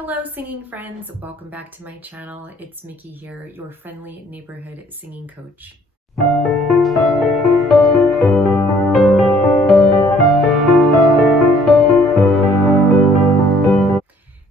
Hello singing friends, welcome back to my channel. It's Miki here, your friendly neighborhood singing coach.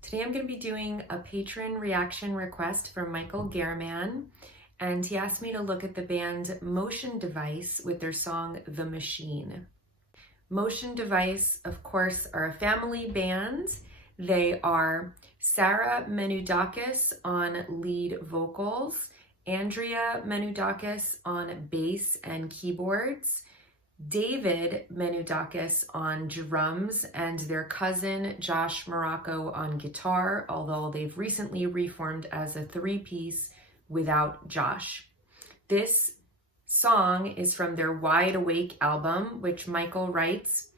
Today I'm going to be doing a patron reaction request from Michael Gehrman, and he asked me to look at the band Motion Device with their song The Machine. Motion Device, of course, are a family band. They are Sarah Menudakis on lead vocals, Andrea Menudakis on bass and keyboards, David Menudakis on drums, and their cousin Josh Morocco on guitar, although they've recently reformed as a three-piece without Josh. This song is from their Wide Awake album, which Michael writes.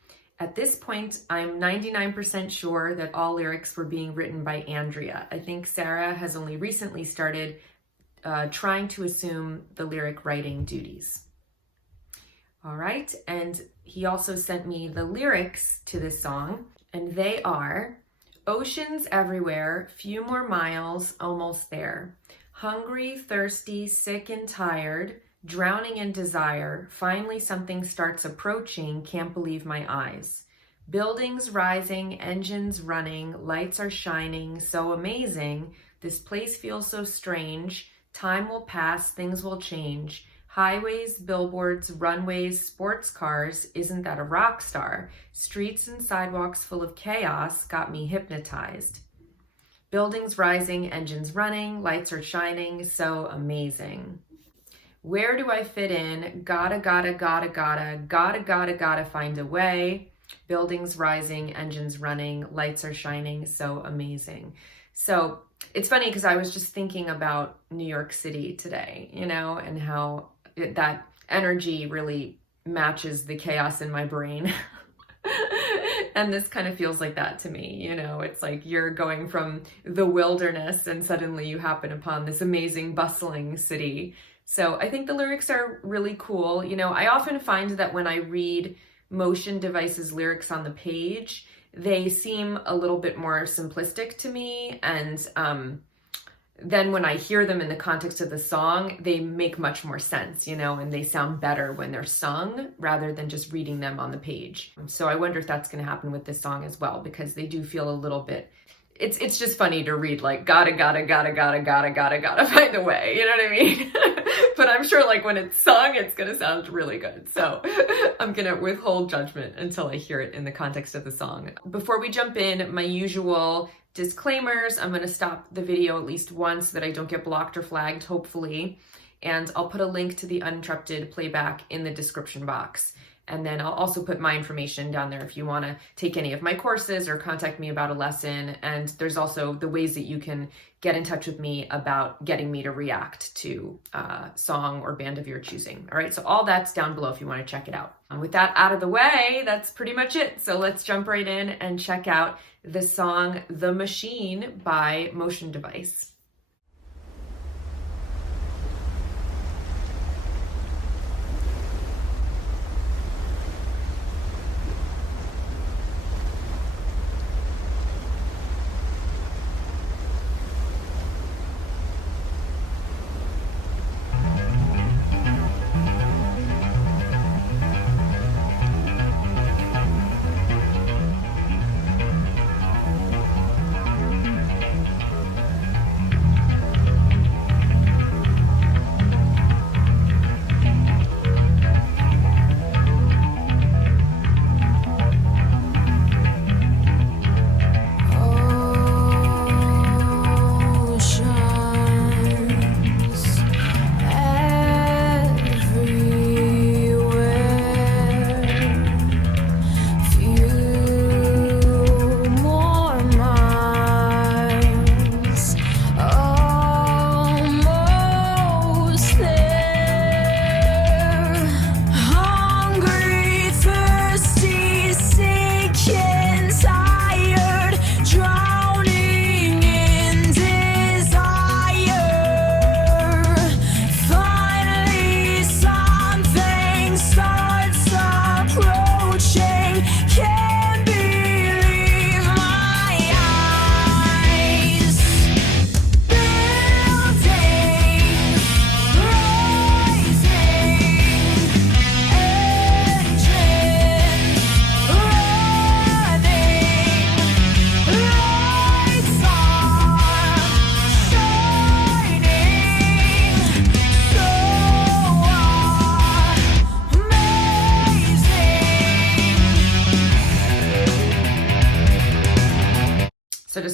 At this point, I'm 99% sure that all lyrics were being written by Andrea. I think Sarah has only recently started trying to assume the lyric writing duties. All right, and he also sent me the lyrics to this song, and they are: oceans everywhere, few more miles, almost there. Hungry, thirsty, sick and tired, drowning in desire, finally something starts approaching, can't believe my eyes. Buildings rising, engines running, lights are shining, so amazing. This place feels so strange. Time will pass, things will change. Highways, billboards, runways, sports cars, isn't that a rock star? Streets and sidewalks full of chaos got me hypnotized. Buildings rising, engines running, lights are shining, so amazing. Where do I fit in? Gotta find a way. Buildings rising, engines running, lights are shining, so amazing. So it's funny because I was just thinking about New York City today, and how that energy really matches the chaos in my brain. And this kind of feels like that to me, it's like you're going from the wilderness and suddenly you happen upon this amazing bustling city. So I think the lyrics are really cool. I often find that when I read Motion Device's lyrics on the page, they seem a little bit more simplistic to me. And then when I hear them in the context of the song, they make much more sense, and they sound better when they're sung rather than just reading them on the page. So I wonder if that's going to happen with this song as well, because they do feel a little bit, it's just funny to read, like, gotta find a way, you know what I mean? But I'm sure like when it's sung, it's gonna sound really good. So I'm gonna withhold judgment until I hear it in the context of the song. Before we jump in, my usual disclaimers. I'm gonna stop the video at least once so that I don't get blocked or flagged, hopefully. And I'll put a link to the uninterrupted playback in the description box. And then I'll also put my information down there if you want to take any of my courses or contact me about a lesson. And there's also the ways that you can get in touch with me about getting me to react to a song or band of your choosing. All right, so all that's down below if you want to check it out. And with that out of the way, that's pretty much it. So let's jump right in and check out the song The Machine by Motion Device.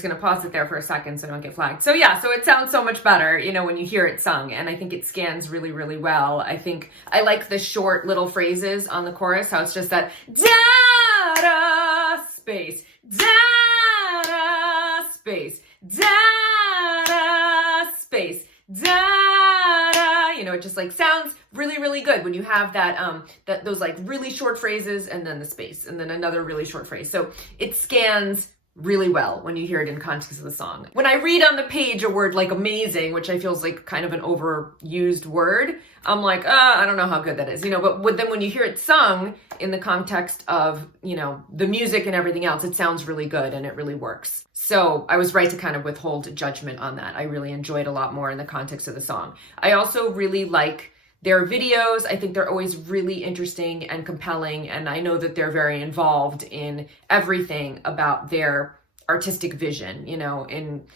just going to pause it there for a second so I don't get flagged. So yeah, so it sounds so much better, you know, when you hear it sung, and I think it scans really, really well. I think I like the short little phrases on the chorus, how it's just that da-da space, da-da space, da-da space, da-da, you know, it just like sounds really, really good when you have that, those like really short phrases and then the space and then another really short phrase. So it scans really well when you hear it in context of the song. When I read on the page a word like amazing, which I feel is like kind of an overused word, I'm like, I don't know how good that is, you know, but then when you hear it sung in the context of, you know, the music and everything else, it sounds really good and it really works. So I was right to kind of withhold judgment on that. I really enjoyed a lot more in the context of the song. I also really like their videos. I think they're always really interesting and compelling, and I know that they're very involved in everything about their artistic vision, you know,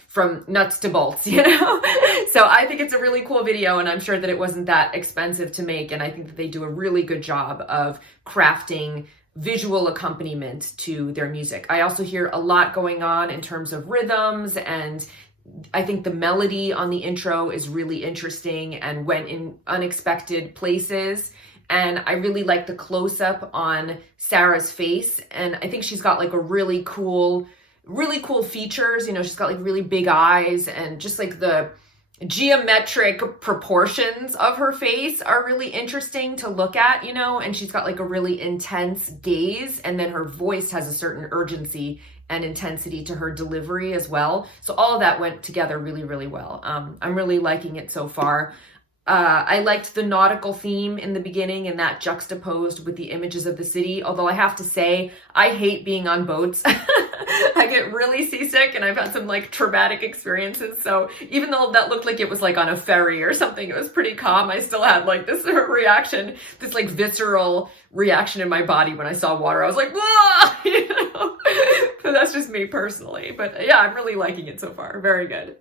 from nuts to bolts, you know? So I think it's a really cool video, and I'm sure that it wasn't that expensive to make, and I think that they do a really good job of crafting visual accompaniment to their music. I also hear a lot going on in terms of rhythms, and I think the melody on the intro is really interesting and went in unexpected places. And I really like the close-up on Sarah's face. And I think she's got like a really cool features. You know, she's got like really big eyes, and just like the geometric proportions of her face are really interesting to look at, you know, and she's got like a really intense gaze, and then her voice has a certain urgency and intensity to her delivery as well. So all of that went together really, really well. I'm really liking it so far. I liked the nautical theme in the beginning, and that juxtaposed with the images of the city. Although I have to say, I hate being on boats. I get really seasick, and I've had some like traumatic experiences. So even though that looked like it was like on a ferry or something, it was pretty calm. I still had like this reaction, this like visceral reaction in my body when I saw water. I was like, whoa, you know? But that's just me personally. But yeah, I'm really liking it so far. Very good.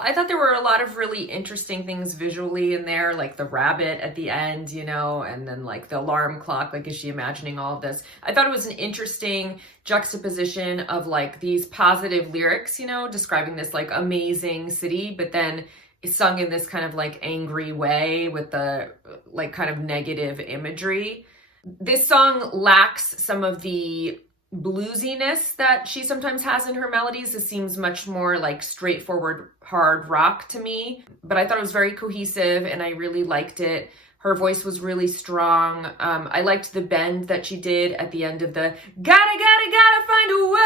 I thought there were a lot of really interesting things visually in there, like the rabbit at the end, you know, and then like the alarm clock, like is she imagining all of this? I thought it was an interesting juxtaposition of like these positive lyrics, you know, describing this like amazing city, but then It's sung in this kind of like angry way with the like kind of negative imagery. This song lacks some of the bluesiness that she sometimes has in her melodies. This seems much more like straightforward hard rock to me, but I thought it was very cohesive and I really liked it. Her voice was really strong. I liked the bend that she did at the end of the gotta find a way,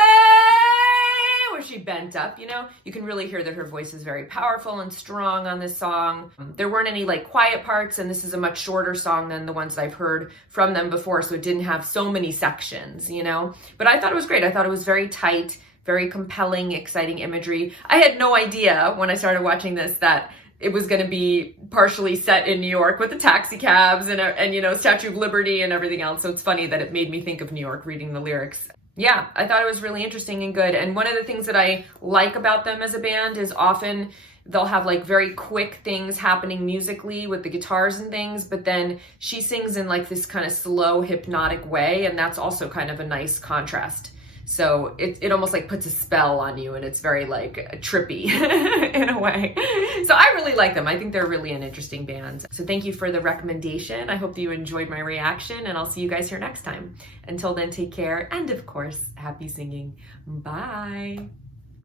where she bent up, you know? You can really hear that her voice is very powerful and strong on this song. There weren't any like quiet parts, and this is a much shorter song than the ones that I've heard from them before, so it didn't have so many sections, you know? But I thought it was great. I thought it was very tight, very compelling, exciting imagery. I had no idea when I started watching this that it was going to be partially set in New York with the taxi cabs and, you know, Statue of Liberty and everything else. So it's funny that it made me think of New York reading the lyrics. Yeah, I thought it was really interesting and good. And one of the things that I like about them as a band is often they'll have like very quick things happening musically with the guitars and things, but then she sings in like this kind of slow, hypnotic way. And that's also kind of a nice contrast. So it almost like puts a spell on you, and it's very like trippy in a way. So I really like them. I think they're really an interesting band. So thank you for the recommendation. I hope that you enjoyed my reaction, and I'll see you guys here next time. Until then, take care. And of course, happy singing. Bye.